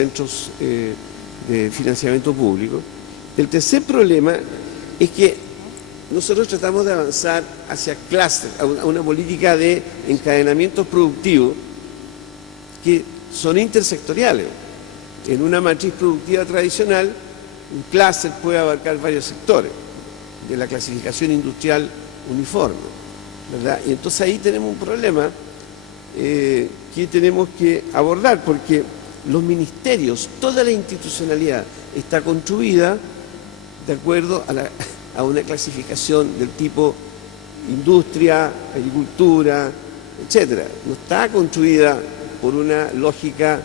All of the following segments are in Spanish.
centros de financiamiento público. El tercer problema es que nosotros tratamos de avanzar hacia clúster, a una política de encadenamientos productivos que son intersectoriales. En una matriz productiva tradicional, un clúster puede abarcar varios sectores de la clasificación industrial uniforme, ¿verdad? Y entonces ahí tenemos un problema que tenemos que abordar, porque los ministerios, toda la institucionalidad está construida de acuerdo a una clasificación del tipo industria, agricultura, etc. No está construida por una lógica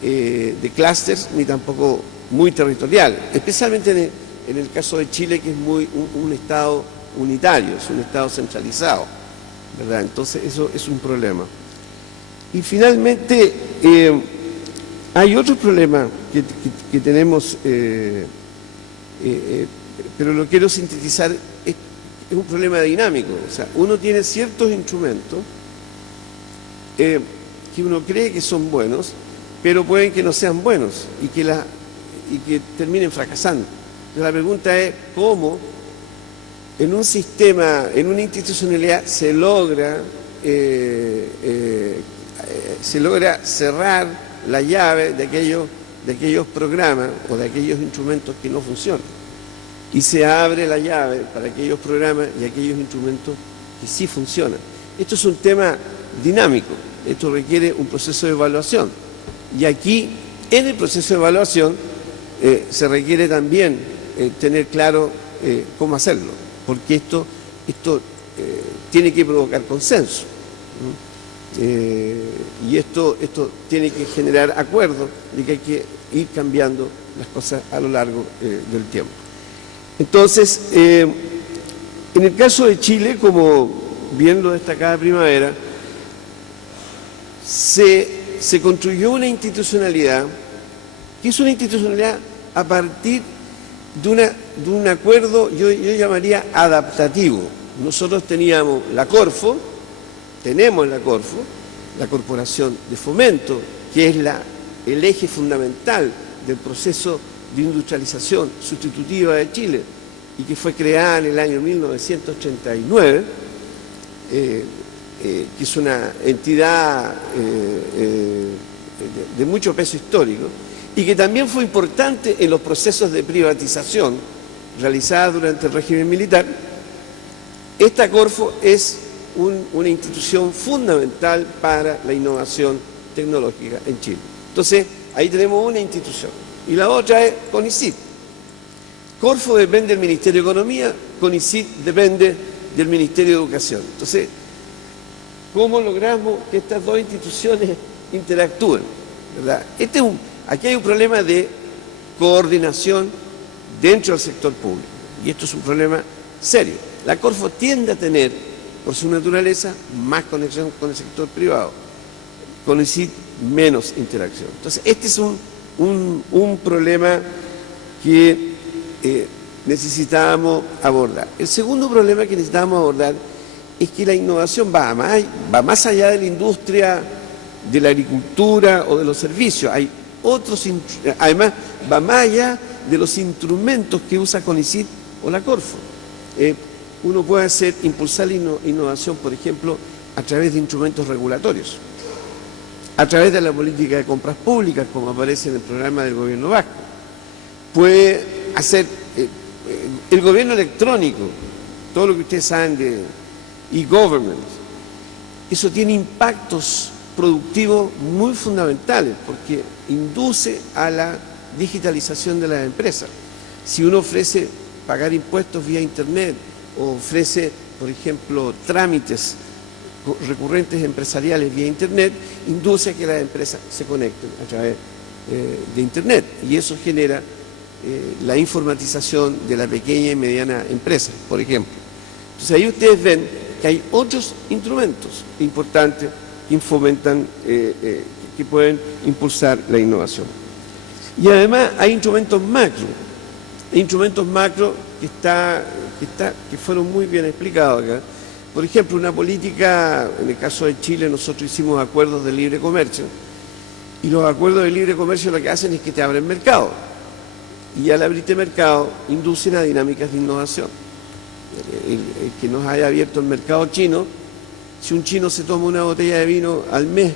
de clústeres ni tampoco muy territorial, especialmente en el caso de Chile, que es un Estado unitario, es un Estado centralizado, ¿verdad? Entonces eso es un problema. Y finalmente hay otro problema que tenemos, pero lo quiero sintetizar, es un problema dinámico. O sea, uno tiene ciertos instrumentos que uno cree que son buenos, pero pueden que no sean buenos y que terminen fracasando. Entonces, la pregunta es cómo en un sistema, en una institucionalidad se logra cerrar la llave de aquellos programas o de aquellos instrumentos que no funcionan, y se abre la llave para aquellos programas y aquellos instrumentos que sí funcionan. Esto es un tema dinámico, esto requiere un proceso de evaluación, y aquí en el proceso de evaluación se requiere también tener claro cómo hacerlo, porque esto tiene que provocar consenso. Y esto tiene que generar acuerdos de que hay que ir cambiando las cosas a lo largo del tiempo. Entonces, en el caso de Chile, como bien lo destacaba Primavera, se construyó una institucionalidad que es una institucionalidad a partir de un acuerdo, yo llamaría adaptativo. Nosotros teníamos la Corfo, tenemos la Corfo, la Corporación de Fomento, que es el eje fundamental del proceso de industrialización sustitutiva de Chile y que fue creada en el año 1989, que es una entidad de mucho peso histórico y que también fue importante en los procesos de privatización realizados durante el régimen militar. Esta Corfo es una institución fundamental para la innovación tecnológica en Chile. Entonces, ahí tenemos una institución. Y la otra es CONICYT. Corfo depende del Ministerio de Economía, CONICYT depende del Ministerio de Educación. Entonces, ¿cómo logramos que estas dos instituciones interactúen? ¿Verdad? Aquí hay un problema de coordinación dentro del sector público. Y esto es un problema serio. La Corfo tiende a tener, por su naturaleza, más conexión con el sector privado. CONICYT menos interacción. Entonces, este es un problema que necesitábamos abordar. El segundo problema que necesitábamos abordar es que la innovación va más allá de la industria, de la agricultura o de los servicios. Hay además, va más allá de los instrumentos que usa CONICYT o la Corfo. Uno puede impulsar la innovación, por ejemplo, a través de instrumentos regulatorios, a través de la política de compras públicas, como aparece en el programa del gobierno vasco. Puede hacer el gobierno electrónico, todo lo que ustedes saben de e-government. Eso tiene impactos productivos muy fundamentales porque induce a la digitalización de las empresas. Si uno ofrece pagar impuestos vía Internet, o ofrece, por ejemplo, trámites recurrentes empresariales vía Internet, induce a que las empresas se conecten a través de Internet, y eso genera la informatización de la pequeña y mediana empresa, por ejemplo. Entonces ahí ustedes ven que hay otros instrumentos importantes que fomentan, que pueden impulsar la innovación. Y además hay instrumentos macro que fueron muy bien explicados acá. Por ejemplo, una política, en el caso de Chile nosotros hicimos acuerdos de libre comercio Y los acuerdos de libre comercio lo que hacen es que te abren mercado. Y al abrirte mercado, inducen a dinámicas de innovación. El que nos haya abierto el mercado chino, si un chino se toma una botella de vino al mes,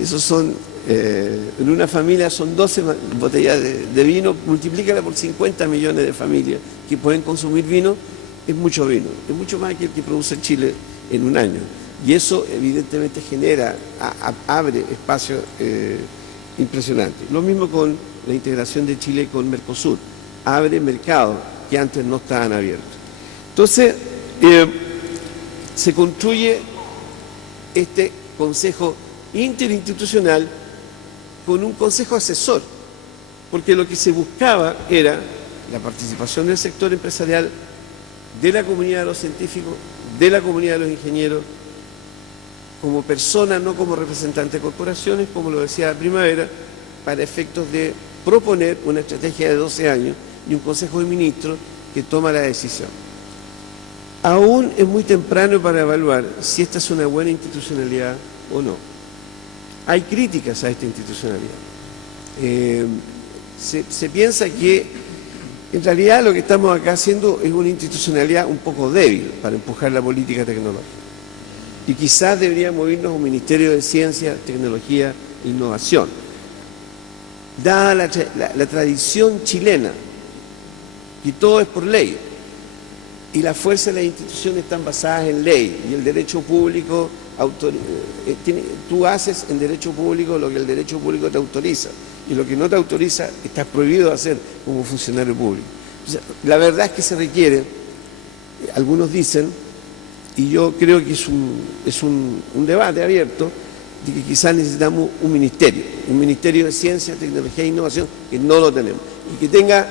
esos son, en una familia son 12 botellas de vino, multiplícala por 50 millones de familias que pueden consumir vino, es mucho vino, es mucho más que el que produce Chile en un año. Y eso evidentemente genera, abre espacios impresionantes. Lo mismo con la integración de Chile con Mercosur, abre mercados que antes no estaban abiertos. Entonces, se construye este Consejo Interinstitucional con un consejo asesor, porque lo que se buscaba era la participación del sector empresarial, de la comunidad de los científicos, de la comunidad de los ingenieros, como personas, no como representantes de corporaciones, como lo decía Primavera, para efectos de proponer una estrategia de 12 años y un Consejo de Ministros que toma la decisión. Aún es muy temprano para evaluar si esta es una buena institucionalidad o no. Hay críticas a esta institucionalidad. Se piensa que en realidad lo que estamos acá haciendo es una institucionalidad un poco débil para empujar la política tecnológica. Y quizás deberíamos irnos a un Ministerio de Ciencia, Tecnología e Innovación. Dada la tradición chilena, y todo es por ley, y la fuerza de las instituciones están basadas en ley, y el derecho público, tú haces en derecho público lo que el derecho público te autoriza, y lo que no te autoriza estás prohibido de hacer como funcionario público. Entonces, la verdad es que se requiere, algunos dicen, y yo creo que es un debate abierto, de que quizás necesitamos un ministerio de Ciencia, Tecnología e Innovación, que no lo tenemos, y que tenga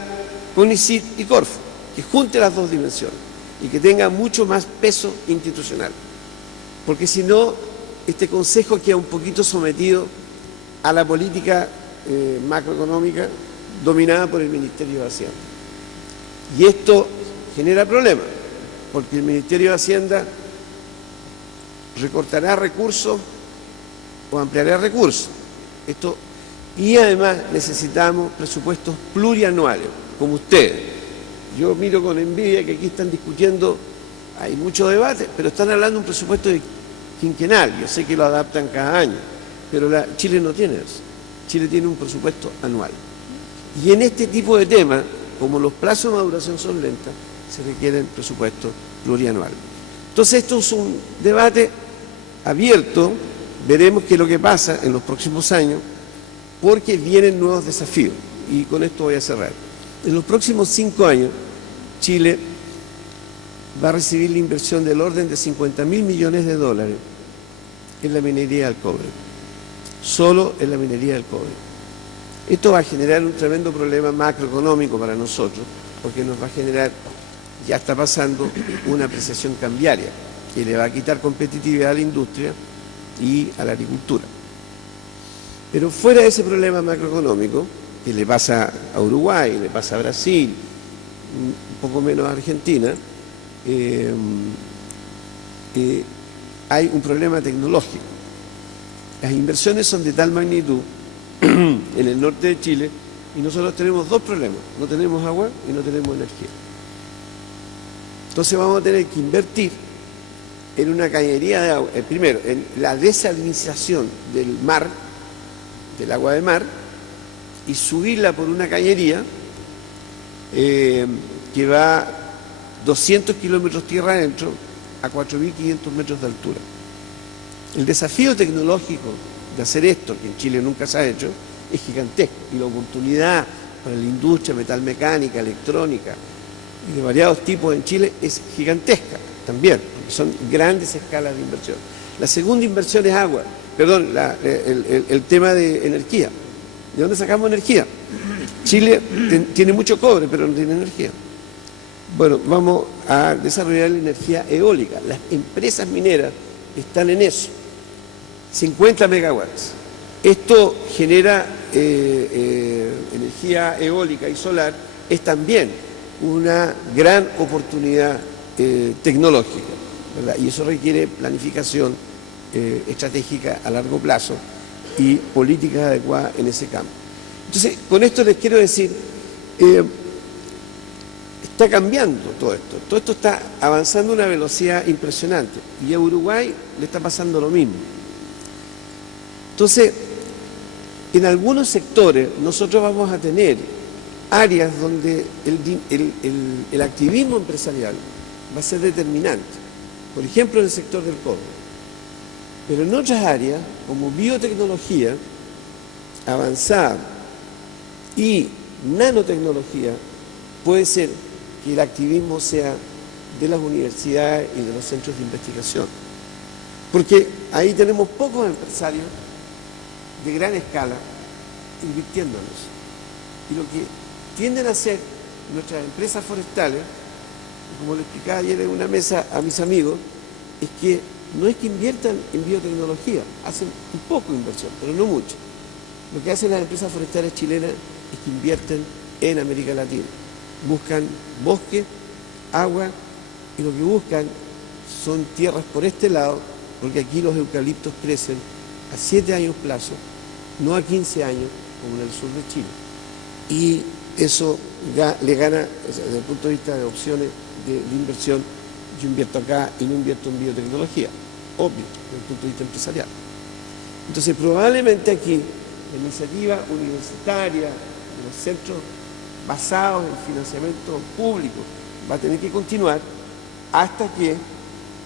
CONICYT y Corfo, que junte las dos dimensiones, y que tenga mucho más peso institucional. Porque si no, este Consejo queda un poquito sometido a la política macroeconómica dominada por el Ministerio de Hacienda. Y esto genera problemas, porque el Ministerio de Hacienda recortará recursos o ampliará recursos. Y además necesitamos presupuestos plurianuales, como ustedes. Yo miro con envidia que aquí están discutiendo, hay mucho debate, pero están hablando de un presupuesto quinquenal. Yo sé que lo adaptan cada año, pero Chile no tiene eso. Chile tiene un presupuesto anual. Y en este tipo de temas, como los plazos de maduración son lentos, se requieren presupuestos plurianuales. Entonces esto es un debate abierto, veremos qué es lo que pasa en los próximos años, porque vienen nuevos desafíos. Y con esto voy a cerrar. En los próximos 5 años, Chile va a recibir la inversión del orden de $50.000 millones en la minería del cobre, solo en la minería del cobre. Esto va a generar un tremendo problema macroeconómico para nosotros, porque nos va a generar, ya está pasando, una apreciación cambiaria, que le va a quitar competitividad a la industria y a la agricultura. Pero fuera de ese problema macroeconómico, que le pasa a Uruguay, le pasa a Brasil, un poco menos a Argentina, hay un problema tecnológico. Las inversiones son de tal magnitud en el norte de Chile y nosotros tenemos dos problemas: no tenemos agua y no tenemos energía. Entonces vamos a tener que invertir en una cañería de agua, primero en la desalinización del mar, del agua de mar, y subirla por una cañería que va 200 kilómetros tierra adentro a 4.500 metros de altura. El desafío tecnológico de hacer esto, que en Chile nunca se ha hecho, es gigantesco, y la oportunidad para la industria metalmecánica, electrónica y de variados tipos en Chile es gigantesca también, porque son grandes escalas de inversión. La segunda inversión es agua, perdón, el tema de energía. ¿De dónde sacamos energía? Chile tiene mucho cobre, pero no tiene energía. Bueno, vamos a desarrollar la energía eólica. Las empresas mineras están en eso. 50 megawatts. Esto genera energía eólica y solar, es también una gran oportunidad tecnológica, ¿verdad? Y eso requiere planificación estratégica a largo plazo y políticas adecuadas en ese campo. Entonces, con esto les quiero decir, está cambiando todo esto está avanzando a una velocidad impresionante y a Uruguay le está pasando lo mismo. Entonces, en algunos sectores nosotros vamos a tener áreas donde el activismo empresarial va a ser determinante, por ejemplo en el sector del cobre, pero en otras áreas como biotecnología avanzada y nanotecnología puede ser que el activismo sea de las universidades y de los centros de investigación, porque ahí tenemos pocos empresarios de gran escala invirtiendo en eso. Y lo que tienden a hacer nuestras empresas forestales, como le explicaba ayer en una mesa a mis amigos, es que no es que inviertan en biotecnología, hacen un poco de inversión, pero no mucho. Lo que hacen las empresas forestales chilenas es que invierten en América Latina. Buscan bosque, agua, y lo que buscan son tierras por este lado, porque aquí los eucaliptos crecen a 7 años plazo, no a 15 años, como en el sur de Chile. Y eso le gana, desde el punto de vista de opciones de inversión, yo invierto acá y no invierto en biotecnología, obvio, desde el punto de vista empresarial. Entonces, probablemente aquí, la iniciativa universitaria, de los centros basados en financiamiento público, va a tener que continuar hasta que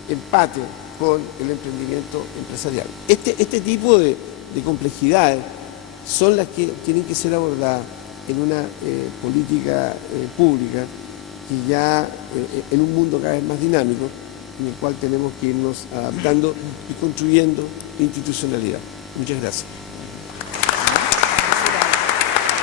empate con el emprendimiento empresarial. Este tipo de complejidades son las que tienen que ser abordadas en una política pública que ya en un mundo cada vez más dinámico, en el cual tenemos que irnos adaptando y construyendo institucionalidad. Muchas gracias.